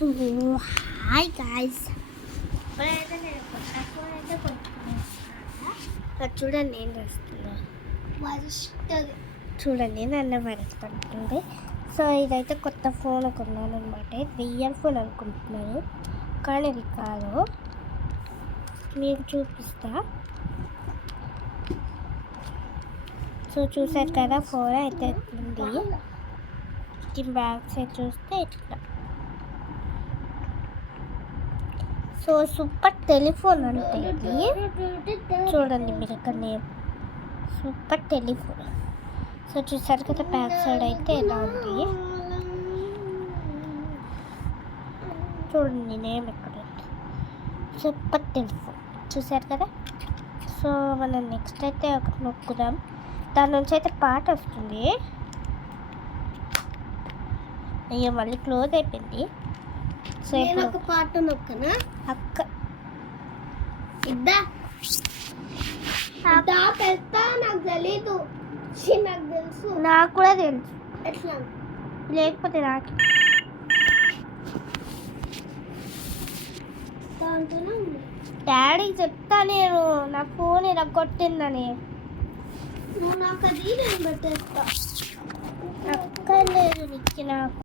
So hi guys, ఇప్పుడైతే నేను కొత్త ఫోన్ అయితే కొనుక్కున్నాను. చూడండి ఏం చేస్తున్నా, వరుస్తుంది చూడండి, నన్ను వరుస్తుంది. సో ఇదైతే కొత్త ఫోన్ కొన్నాను అనమాట. రియల్ ఫోన్ అనుకుంటున్నాను, కానీ ఇది కాదు. మీకు చూపిస్తా. సో చూసారు కదా, ఫోన్ అయితే ఉంది. బ్యాక్ సైడ్ చూస్తే ఇట్లా. సో సూపర్ టెలిఫోన్ అంటే ఇది. చూడండి మీరు ఇక్కడ నేమ్ సూపర్ టెలిఫోన్. సో చూసారు కదా, బ్యాక్ సైడ్ అయితే ఎలా ఉంది చూడండి, నేమ్ ఎక్కడ ఉంది, సూపర్ టెలిఫోన్. చూసారు కదా. సో మనం నెక్స్ట్ అయితే ఒకటి నొక్కుదాం. దాని నుంచి అయితే పాట వస్తుంది. అయ్యో మళ్ళీ క్లోజ్ అయిపోయింది. సో ఇప్పుడు ఒక పాట నొక్కనా అక్క, ఇద్దా పెడతా. నాకు తెలీదు, నాకు తెలుసు, నాకు కూడా తెలుసు. ఎట్లా లేకపోతే నాకు డాడీకి చెప్తా నేను, నా ఫోన్ ఇలా కొట్టిందని. నువ్వు నాకు అది నేను పెట్టేస్తా. అక్కర్లేదు నీకు నాకు.